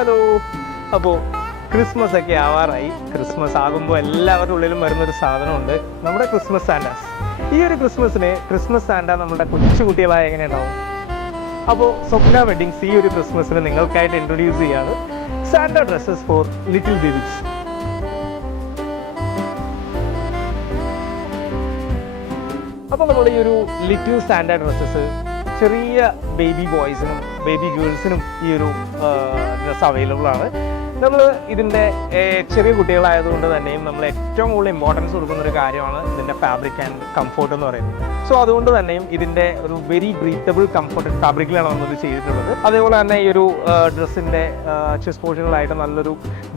Hello. അപ്പോൾ Christmas ഒക്കെ ആവാറായി. Christmas ആകുമ്പോൾ എല്ലാവരുടെ ഉള്ളിലും വരുന്നൊരു സാധനമുണ്ട്, നമ്മുടെ ക്രിസ്മസ് സാന്റാസ്. ഈ ഒരു ക്രിസ്മസിന് ക്രിസ്മസ് സാന്റ നമ്മുടെ കൊച്ചുകുട്ടികളായ എങ്ങനെ ഉണ്ടാവും? അപ്പോൾ സ്വപ്ന വെഡിങ്സ് ഈ ഒരു ക്രിസ്മസിന് നിങ്ങൾക്കായിട്ട് ഇൻട്രൊഡ്യൂസ് ചെയ്യാണ് Santa dresses for little babies. അപ്പോൾ നമ്മൾ ഈ ഒരു ലിറ്റിൽ സാന്റ ഡ്രസ്സസ് ചെറിയ ബേബി ബോയ്സിനും ബേബി ഗേൾസിനും ഈ ഒരു ഡ്രസ്സ് അവൈലബിൾ ആണ്. നമ്മൾ ഇതിൻ്റെ ചെറിയ കുട്ടികളായതുകൊണ്ട് തന്നെയും നമ്മൾ ഏറ്റവും കൂടുതൽ ഇമ്പോർട്ടൻസ് കൊടുക്കുന്ന ഒരു കാര്യമാണ് ഇതിൻ്റെ ഫാബ്രിക് ആൻഡ് കംഫോർട്ട് എന്ന് പറയുന്നത്. സോ അതുകൊണ്ട് തന്നെയും ഇതിൻ്റെ ഒരു വെരി ബ്രീത്തബിൾ കംഫോർട്ട് ഫാബ്രിക്കിലാണ് നമ്മളിത് ചെയ്തിട്ടുള്ളത്. അതേപോലെ തന്നെ ഈ ഒരു ഡ്രസ്സിൻ്റെ ചെസ്റ്റ് പോർഷനിലായിട്ട് നല്ലൊരു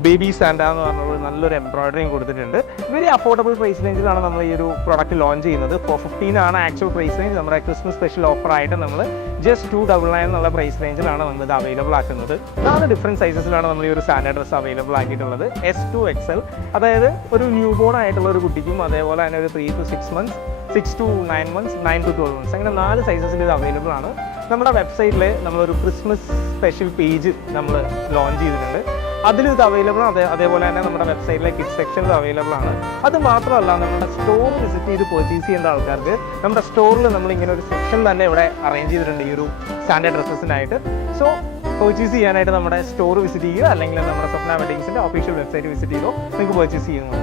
ബേബി സാന്റ എന്ന് പറഞ്ഞൊരു നല്ലൊരു എംബ്രോയിഡറിയും കൊടുത്തിട്ടുണ്ട്. വെരി അഫോർഡബിൾ പ്രൈസ് റേഞ്ചിലാണ് നമ്മൾ ഈ ഒരു പ്രൊഡക്റ്റ് ലോഞ്ച് ചെയ്യുന്നത്. 415 ആണ് ആക്ച്വൽ പ്രൈസ് റേഞ്ച്. നമ്മുടെ ക്രിസ്മസ് സ്പെഷ്യൽ ഓഫറായിട്ട് നമ്മൾ ജസ്റ്റ് 299 എന്നുള്ള പ്രൈസ് റേഞ്ചിലാണ് നമ്മളിത് അവൈലബിൾ ആക്കുന്നത്. 4 ഡിഫറെൻറ്റ് സൈസസിലാണ് നമ്മൾ ഈ ഒരു സാന്റ ഡ്രസ്സ് അവൈലബിൾ ആക്കിയിട്ടുള്ളത്. S2 XL, അതായത് ഒരു ന്യൂ ബോൺ ആയിട്ടുള്ള ഒരു കുട്ടിക്കും അതേപോലെ തന്നെ ഒരു 3 to 6 months, 6 to 9 months, 9 to 12 months, അങ്ങനെ 4 സൈസസിൽ ഇത് അവൈലബിൾ ആണ്. നമ്മുടെ വെബ്സൈറ്റിൽ നമ്മളൊരു ക്രിസ്മസ് സ്പെഷ്യൽ പേജ് നമ്മൾ ലോഞ്ച് ചെയ്തിട്ടുണ്ട്. അതിൽ ഇത് അവൈലബിൾ ആണ്. അതേപോലെ തന്നെ നമ്മുടെ വെബ്സൈറ്റിലെ കിഡ്സ് സെക്ഷനിൽ അവൈലബിൾ ആണ്. അത് മാത്രമല്ല, നമ്മുടെ സ്റ്റോർ വിസിറ്റ് ചെയ്ത് പർച്ചേസ് ചെയ്യേണ്ട ആൾക്കാർക്ക് നമ്മുടെ സ്റ്റോറിൽ നമ്മളിങ്ങനെ ഒരു സെക്ഷൻ തന്നെ ഇവിടെ അറേഞ്ച് ചെയ്തിട്ടുണ്ട് ഈ ഒരു സാന്റ ഡ്രസ്സസിനായിട്ട്. സോ പർച്ചേസ് ചെയ്യാനായിട്ട് നമ്മുടെ സ്റ്റോർ വിസിറ്റ് ചെയ്യുക, അല്ലെങ്കിൽ നമ്മുടെ സ്വപ്ന വെഡിങ്സിൻ്റെ ഒഫീഷ്യൽ വെബ്സൈറ്റ് വിസിറ്റ് ചെയ്തോ നിങ്ങൾക്ക് പർച്ചേസ് ചെയ്യുന്നു.